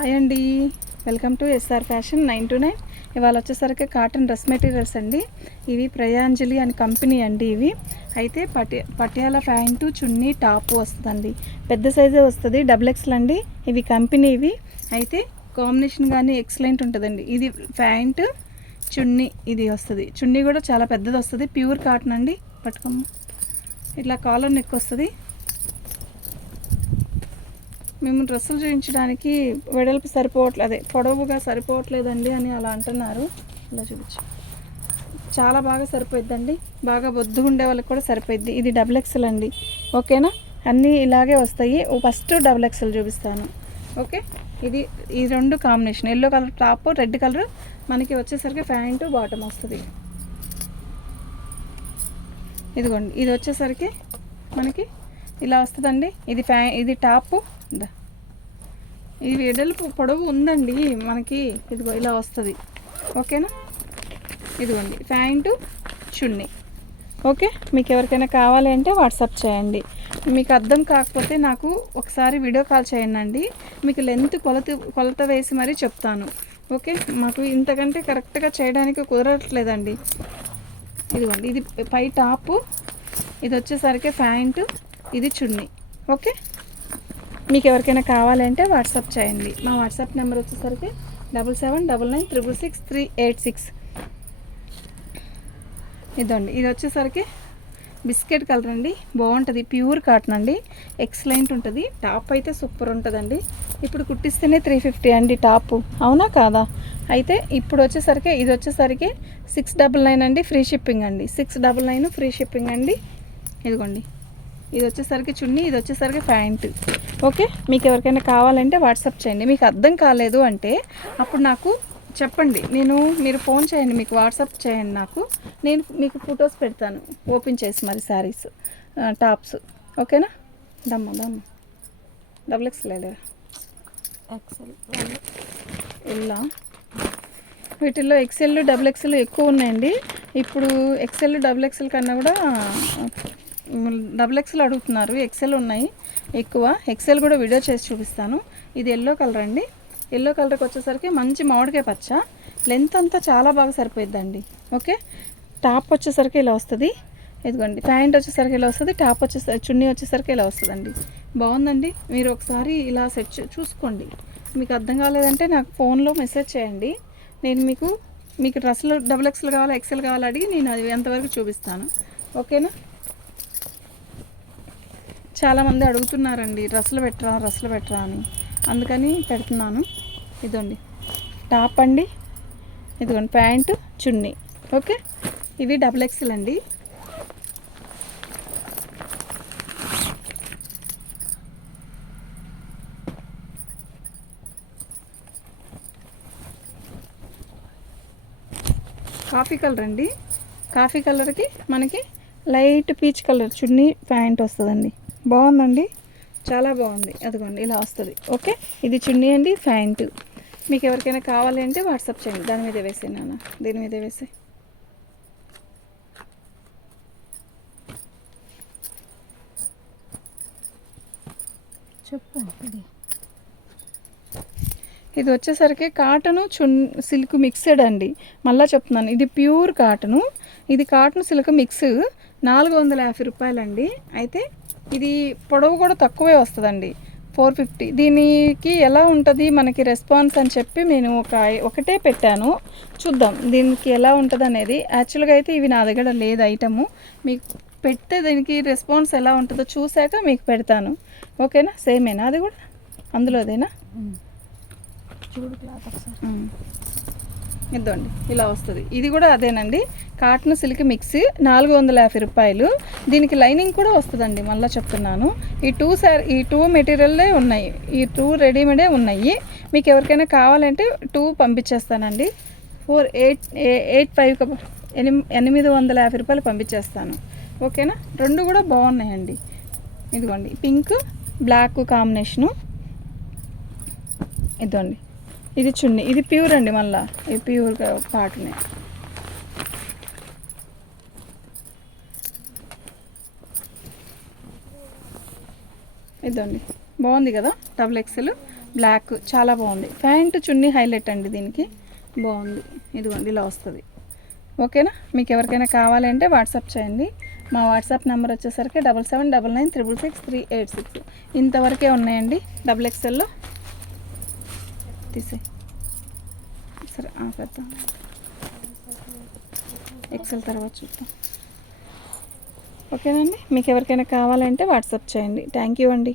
Hi అండి, welcome to SR fashion 929. ఇవాళ వచ్చేసరికి కాటన్ డ్రెస్ మెటీరియల్స్ అండి. ఇవి ప్రయాంజలి అని కంపెనీ అండి. ఇవి అయితే పటియాల ప్యాంటు చున్నీ టాప్ వస్తుందండి. పెద్ద సైజే వస్తుంది, XXL అండి. ఇవి కంపెనీ ఇవి అయితే కాంబినేషన్ కానీ ఎక్సలెంట్ ఉంటుందండి. ఇది ప్యాంటు చున్నీ ఇది వస్తుంది. చున్నీ కూడా చాలా పెద్దది వస్తుంది, ప్యూర్ కాటన్ అండి. పట్టుకోమ్మ, ఇట్లా కాలర్ నెక్ వస్తుంది. మేము డ్రెస్సులు చూపించడానికి వెడల్పు సరిపోవట్లేదు, అదే పొడవుగా సరిపోవట్లేదండి అని అలా అంటున్నారు. ఇలా చూపించు, చాలా బాగా సరిపోయిద్దండి. బాగా బొద్దుగా ఉండే వాళ్ళకి కూడా సరిపోయిద్ది. ఇది XXL అండి. ఓకేనా, అన్నీ ఇలాగే వస్తాయి. ఫస్ట్ XXL చూపిస్తాను. ఓకే, ఈ రెండు combination, yellow colour top, red colour మనకి వచ్చేసరికి ప్యాంటు బాటమ్ వస్తుంది. ఇదిగోండి, ఇది వచ్చేసరికి మనకి ఇలా వస్తుందండి. ఇది టాపు, ఇది వెడల్పు పొడవు ఉందండి మనకి. ఇదిగో ఇలా వస్తుంది. ఓకేనా, ఇదిగోండి ప్యాంటు చున్నీ. ఓకే, మీకు ఎవరికైనా కావాలి అంటే వాట్సాప్ చేయండి. మీకు అర్థం కాకపోతే నాకు ఒకసారి వీడియో కాల్ చేయండి. మీకు లెంత్ కొలత వేసి మరీ చెప్తాను. ఓకే, మాకు ఇంతకంటే కరెక్ట్గా చేయడానికి కుదరట్లేదండి. ఇదిగోండి, ఇది పై టాపు, ఇది వచ్చేసరికి ప్యాంటు, ఇది చున్నీ. ఓకే, మీకు ఎవరికైనా కావాలంటే వాట్సాప్ చేయండి. మా వాట్సాప్ నెంబర్ వచ్చేసరికి 7799666386. ఇదండి, ఇది వచ్చేసరికి బిస్కెట్ కలర్ అండి. బాగుంటుంది, ప్యూర్ కాటన్ అండి. ఎక్సలెంట్ ఉంటుంది. టాప్ అయితే సూపర్ ఉంటుందండి. ఇప్పుడు కుట్టిస్తేనే 350 అండి టాపు, అవునా కాదా? అయితే ఇప్పుడు వచ్చేసరికి ఇది వచ్చేసరికి 699 అండి, ఫ్రీ షిప్పింగ్ అండి. 699 ఫ్రీ షిప్పింగ్ అండి. ఇదిగోండి, ఇది వచ్చేసరికి చున్నీ, ఇది వచ్చేసరికి ప్యాంటు. ఓకే, మీకు ఎవరికైనా కావాలంటే వాట్సాప్ చేయండి. మీకు అర్థం కాలేదు అంటే అప్పుడు నాకు చెప్పండి, మీరు ఫోన్ చేయండి, మీకు వాట్సాప్ చేయండి నాకు. నేను మీకు ఫొటోస్ పెడతాను ఓపెన్ చేసి మరి శారీస్, టాప్స్. ఓకేనా, దమ్మ XXL ఇలా వీటిల్లో XL XXL ఎక్కువ ఉన్నాయండి. ఇప్పుడు XL XXL కన్నా కూడా XXL అడుగుతున్నారు. XL ఉన్నాయి ఎక్కువ. XL కూడా వీడియో చేసి చూపిస్తాను. ఇది ఎల్లో కలర్ అండి. ఎల్లో కలర్కి వచ్చేసరికి మంచి మామిడికాయ పచ్చ, లెంత్ అంతా చాలా బాగా సరిపోయిద్దండి. ఓకే, టాప్ వచ్చేసరికి ఇలా వస్తుంది. ఇదిగోండి, ప్యాంట్ వచ్చేసరికి ఇలా వస్తుంది. టాప్ వచ్చేసరికి, చున్నీ వచ్చేసరికి ఇలా వస్తుందండి. బాగుందండి. మీరు ఒకసారి ఇలా సెట్ చూసుకోండి. మీకు అర్థం కాలేదంటే నాకు ఫోన్లో మెసేజ్ చేయండి. నేను మీకు డ్రెస్సులు XXL కావాలా XL కావాలా అడిగి నేను అది ఎంతవరకు చూపిస్తాను. ఓకేనా, చాలామంది అడుగుతున్నారండి డ్రెస్సులు పెట్టరా అని, అందుకని పెడుతున్నాను. ఇదండి టాప్ అండి, ఇదిగోండి ప్యాంటు చున్నీ. ఓకే, ఇవి XXL అండి. కాఫీ కలర్ అండి. కాఫీ కలర్కి మనకి లైట్ పీచ్ కలర్ చున్నీ ప్యాంట్ వస్తుందండి. బాగుందండి, చాలా బాగుంది. అదిగోండి ఇలా వస్తుంది. ఓకే, ఇది చున్నీ అండి, ప్యాంటు. మీకు ఎవరికైనా కావాలి అంటే వాట్సాప్ చేయండి. దాని మీద వేసే నాన్న, దీని మీద వేసే. చెప్పు, ఇది వచ్చేసరికి కాటను సిల్క్ మిక్స్డ్ అండి. మళ్ళీ చెప్తున్నాను, ఇది ప్యూర్ కాటను, ఇది కాటన్ సిల్క్ మిక్స్. 450 రూపాయలండి. అయితే ఇది పొడవు కూడా తక్కువే వస్తుందండి, 450. దీనికి ఎలా ఉంటుంది మనకి రెస్పాన్స్ అని చెప్పి నేను ఒకటే పెట్టాను, చూద్దాం దీనికి ఎలా ఉంటుంది అనేది. యాక్చువల్గా అయితే ఇవి నా దగ్గర లేదు ఐటము. మీకు పెడితే దీనికి రెస్పాన్స్ ఎలా ఉంటుందో చూశాక మీకు పెడతాను. ఓకేనా, సేమేనా అది కూడా అందులోదేనా? చూడు క్లాత్ ఒకసారి. ఇద్దండి, ఇలా వస్తుంది. ఇది కూడా అదేనండి, కాటన్ సిల్క్ మిక్స్. 450 రూపాయలు. దీనికి లైనింగ్ కూడా వస్తుందండి. మళ్ళీ చెప్తున్నాను, ఈ టూ మెటీరియల్లే ఉన్నాయి, ఈ 2 రెడీమేడే ఉన్నాయి. మీకు ఎవరికైనా కావాలంటే 2 పంపించేస్తానండి. 850 రూపాయలు పంపించేస్తాను. ఓకేనా, 2 కూడా బాగున్నాయండి. ఇదిగోండి, పింక్ బ్లాక్ కాంబినేషను. ఇదండి, ఇది చున్నీ, ఇది ప్యూర్ అండి. మళ్ళీ ఇది ప్యూర్ కాటనే. ఇదండి, బాగుంది కదా XXL. బ్లాక్ చాలా బాగుంది. ప్యాంట్ చున్నీ హైలైట్ అండి దీనికి, బాగుంది. ఇదిగోండి ఇలా వస్తుంది. ఓకేనా, మీకు ఎవరికైనా కావాలంటే వాట్సాప్ చేయండి. మా వాట్సాప్ నెంబర్ వచ్చేసరికి 7799666386. ఇంతవరకే ఉన్నాయండి XXLలో. తీసే సరే పెద్దాం, ఎక్సెల్ తర్వాత చూద్దాం. ఓకేనండి, మీకు ఎవరికైనా కావాలంటే వాట్సాప్ చేయండి. థ్యాంక్ యూ అండి.